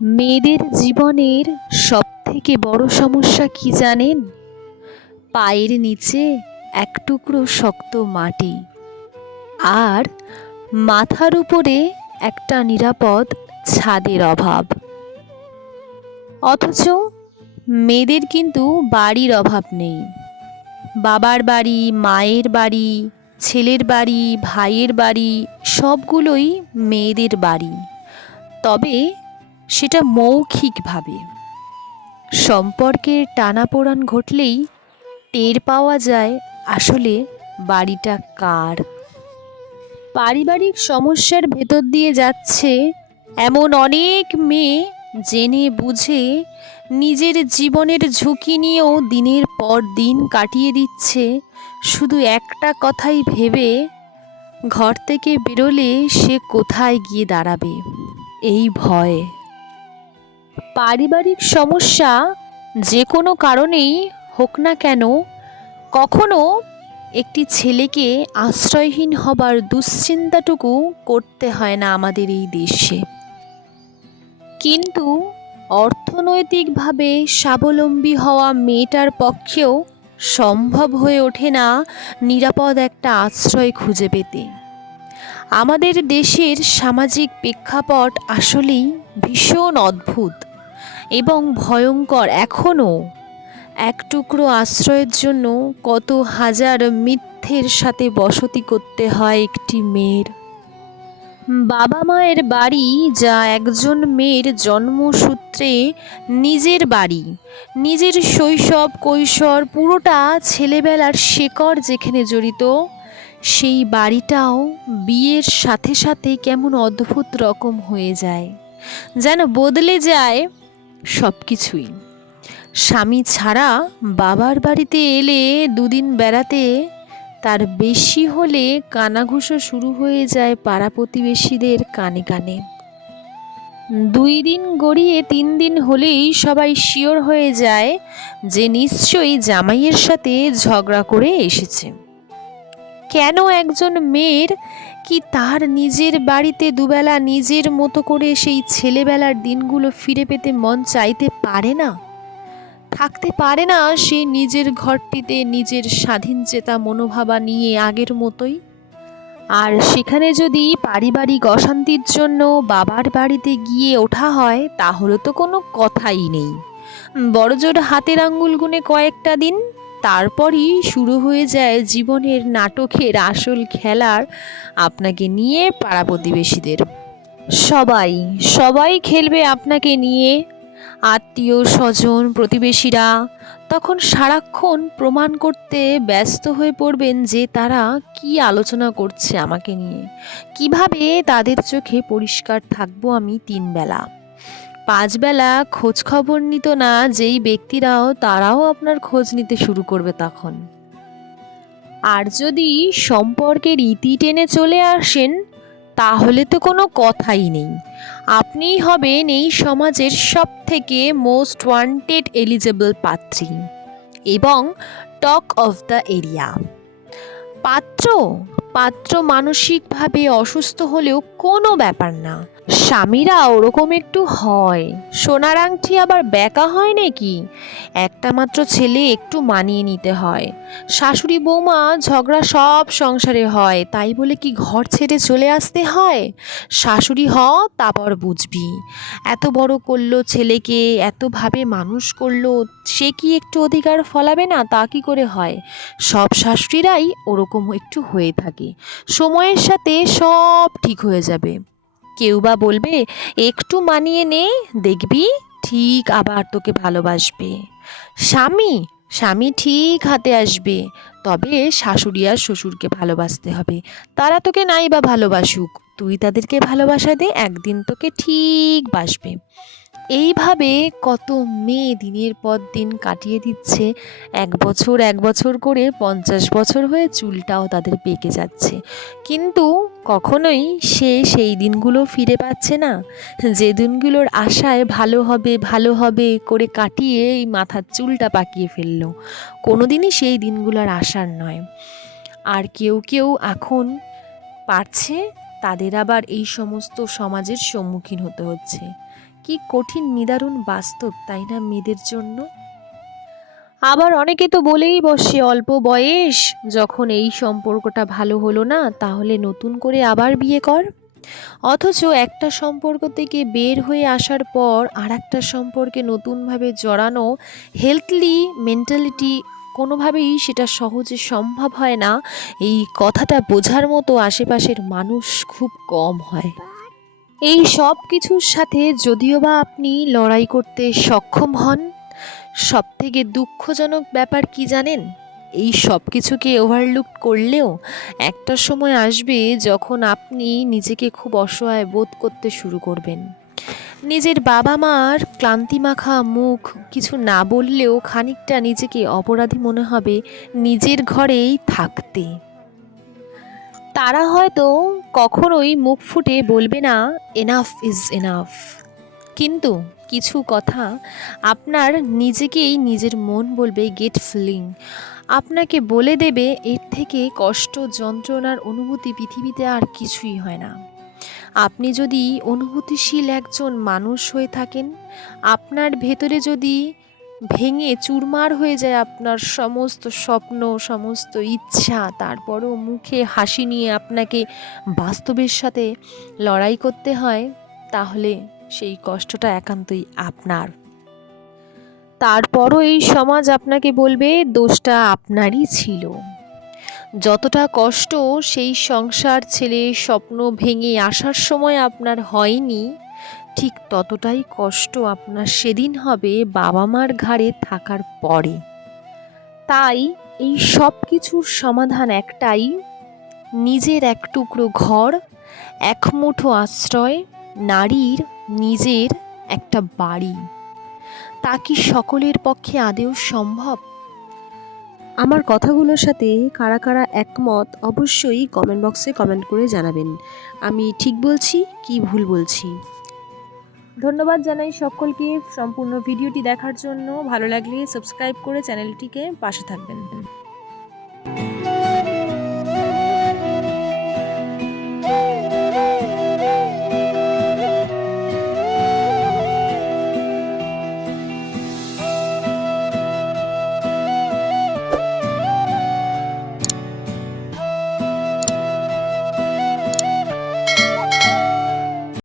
মেয়েদের জীবনের সবথেকে বড় সমস্যা কি জানেন? পায়ের নিচে এক টুকরো শক্ত মাটি আর মাথার উপরে একটা নিরাপদ ছাদের অভাব। অথচ মেয়েদের কিন্তু বাড়ির অভাব নেই। বাবার বাড়ি, মায়ের বাড়ি, ছেলের বাড়ি, ভাইয়ের বাড়ি সবগুলোই মেয়েদের বাড়ি। তবে সেটা মৌখিকভাবে। সম্পর্কের টানাপোড়েন ঘটলেই টের পাওয়া যায় আসলে বাড়িটা কার। পারিবারিক সমস্যার ভেতর দিয়ে যাচ্ছে এমন অনেক মেয়ে জেনে বুঝে নিজের জীবনের ঝুঁকি নিয়েও দিনের পর দিন কাটিয়ে দিচ্ছে শুধু একটা কথাই ভেবে, ঘর থেকে বেরোলে সে কোথায় গিয়ে দাঁড়াবে, এই ভয়। পারিবারিক সমস্যা যে কোনো কারণেই হোক না কেন, কখনো একটি ছেলেকে আশ্রয়হীন হবার দুশ্চিন্তাটুকু করতে হয় না আমাদের এই দেশে। কিন্তু অর্থনৈতিকভাবে স্বাবলম্বী হওয়া মেয়েটার পক্ষেও সম্ভব হয়ে ওঠে না নিরাপদ একটা আশ্রয় খুঁজে পেতে। আমাদের দেশের সামাজিক প্রেক্ষাপট আসলেই ভীষণ অদ্ভুত এবং ভয়ঙ্কর। এখনও এক টুকরো আশ্রয়ের জন্য কত হাজার মিথ্যের সাথে বসতি করতে হয় একটি মেয়ের। বাবা মায়ের বাড়ি, যা একজন মেয়ের জন্মসূত্রে নিজের বাড়ি, নিজের শৈশব কৈশোর পুরোটা ছেলেবেলার শেকড় যেখানে জড়িত, সেই বাড়িটাও বিয়ের সাথে সাথে কেমন অদ্ভুত রকম হয়ে যায়, যেন বদলে যায় সব কিছুই। স্বামী ছাড়া বাবার বাড়িতে এলে দুদিন বেড়াতে তার বেশি হলে কানাঘুষো শুরু হয়ে যায় পাড়া প্রতিবেশীদের কানে কানে। 2 দিন গড়িয়ে 3 দিন হলেই সবাই শিওর হয়ে যায় যে নিশ্চয়ই জামাইয়ের সাথে ঝগড়া করে এসেছে। কেন একজন মেয়ের কি তার নিজের বাড়িতে দুবেলা নিজের মতো করে সেই ছেলেবেলার দিনগুলো ফিরে পেতে মন চাইতে পারে না? থাকতে পারে না সে নিজের ঘরটিতে নিজের স্বাধীনচেতা মনোভাবা নিয়ে আগের মতোই? আর সেখানে যদি পারিবারিক অশান্তির জন্য বাবার বাড়িতে গিয়ে ওঠা হয়, তাহলে তো কোনো কথাই নেই। বড়জোর হাতের আঙ্গুল গুনে কয়েকটা দিন, তারপরই শুরু হয়ে যায় জীবনের নাটকের আসল খেলার আপনাকে নিয়ে পাড়া প্রতিবেশীদের। সবাই সবাই খেলবে আপনাকে নিয়ে। আত্মীয় স্বজন প্রতিবেশীরা তখন সারাক্ষণ প্রমাণ করতে ব্যস্ত হয়ে পড়বেন যে তারা কি আলোচনা করছে আমাকে নিয়ে, কিভাবে তাদের চোখে পরিষ্কার থাকবো আমি 3 বেলা। 5 বেলা খোঁজ খবর নিত না যেই ব্যক্তিরাও, তারাও আপনার খোঁজ নিতে শুরু করবে তখন। আর যদি সম্পর্কের ইতি টেনে চলে আসেন, তাহলে তো কোনো কথাই নেই। আপনিই হবেন এই সমাজের সবথেকে মোস্ট ওয়ান্টেড এলিজেবল পাত্রী এবং টক অফ দ্য এরিয়া। পাত্র পাত্র মানসিকভাবে অসুস্থ হলেও কোনো ব্যাপার না, স্বামীরা ওরকম একটু হয়। সোনার আংটি আবার ব্যাকা হয় নাকি? একটা মাত্র ছেলে, একটু মানিয়ে নিতে হয়। শাশুড়ি বৌমা ঝগড়া সব সংসারে হয়, তাই বলে কি ঘর ছেড়ে চলে আসতে হয়? শাশুড়ি হ, তারপর বুঝবি। এত বড় করলো ছেলেকে, এতভাবে মানুষ করলো, সে কি একটু অধিকার ফলাবে না? তা কি করে হয়? সব শাশুড়িরাই ওরকম একটু হয়ে থাকে। সময়ের সাথে সব ঠিক হয়ে যাবে। কেউ বা বলবে একটু মানিয়ে নে, দেখবি ঠিক আবার তোকে ভালোবাসবে। স্বামী স্বামী ঠিক হাতে আসবে, তবে শাশুড়ি আর শ্বশুরকে ভালোবাসতে হবে। তারা তোকে নাই বা ভালোবাসুক, তুই তাদেরকে ভালোবাসা দে, একদিন তোকে ঠিক বাসবে। এইভাবে কত মেয়ে দিনের পর দিন কাটিয়ে দিচ্ছে। 1 বছর 1 বছর করে 50 বছর হয়ে চুলটাও তাদের পেকে যাচ্ছে, কিন্তু কখনোই সে সেই দিনগুলো ফিরে পাচ্ছে না যে দিনগুলোর আশায় ভালো হবে ভালো হবে করে কাটিয়ে এই মাথার চুলটা পাকিয়ে ফেললো। কোনো দিনই সেই দিনগুলোর আশার নয়। আর কেউ কেউ এখন পারছে তাদের আবার এই সমস্ত সমাজের সম্মুখীন হতে হচ্ছে। কি কঠিন নিদারুণ বাস্তব, তাই না মেয়েদের জন্য? আবার অনেকে তো বলেই বসে, অল্প বয়স যখন এই সম্পর্কটা ভালো হলো না, তাহলে নতুন করে আবার বিয়ে কর। অথচ একটা সম্পর্ক থেকে বের হয়ে আসার পর আর একটা সম্পর্কে নতুনভাবে জড়ানো, হেলথলি মেন্টালিটি কোনোভাবেই সেটা সহজে সম্ভব হয় না। এই কথাটা বোঝার মতো আশেপাশের মানুষ খুব কম হয়। এই সব কিছুর সাথে যদিও বা আপনি লড়াই করতে সক্ষম হন, সবথেকে দুঃখজনক ব্যাপার কি জানেন? এই সব কিছুকে ওভারলুক করলেও একটা সময় আসবে যখন আপনি নিজেকে খুব অসহায় বোধ করতে শুরু করবেন। নিজের বাবা মার ক্লান্তিমাখা মুখ কিছু না বললেও খানিকটা নিজেকে অপরাধী মনে হবে নিজের ঘরেই থাকতে। তারা হয়তো কখনোই মুখ ফুটে বলবে না এনাফ ইজ এনাফ, কিন্তু কিছু কথা আপনার নিজেকেই নিজের মন বলবে গেট ফিলিং, আপনাকে বলে দেবে এর থেকে কষ্ট যন্ত্রণার অনুভূতি পৃথিবীতে আর কিছুই হয় না। আপনি যদি অনুভূতিশীল একজন মানুষ হয়ে থাকেন, আপনার ভেতরে যদি ভেঙে চুরমার হয়ে যায় আপনার সমস্ত স্বপ্ন, সমস্ত ইচ্ছা, তারপরও মুখে হাসি নিয়ে আপনাকে বাস্তবের সাথে লড়াই করতে হয়, তাহলে সেই কষ্টটা একান্তই আপনার। তারপরও এই সমাজ আপনাকে বলবে দোষটা আপনারই ছিল। যতটা কষ্ট সেই সংসার ছেলে স্বপ্ন ভেঙে আসার সময় আপনার হয়নি, ঠিক ততটাই কষ্ট আপনার সেদিন হবে বাবা মার ঘাড়ে থাকার পরে। তাই এই সব কিছুর সমাধান একটাই, নিজের এক টুকরো ঘর, এক মুঠো আশ্রয়, নারীর নিজের একটা বাড়ি। তা কি সকলের পক্ষে আদৌ সম্ভব? আমার কথাগুলোর সাথে কারা কারা একমত অবশ্যই কমেন্ট বক্সে কমেন্ট করে জানাবেন। আমি ঠিক বলছি কি ভুল বলছি। ধন্যবাদ জানাই সকলকে সম্পূর্ণ ভিডিওটি দেখার জন্য। ভালো লাগলে সাবস্ক্রাইব করে চ্যানেলটিকে পাশে থাকবেন।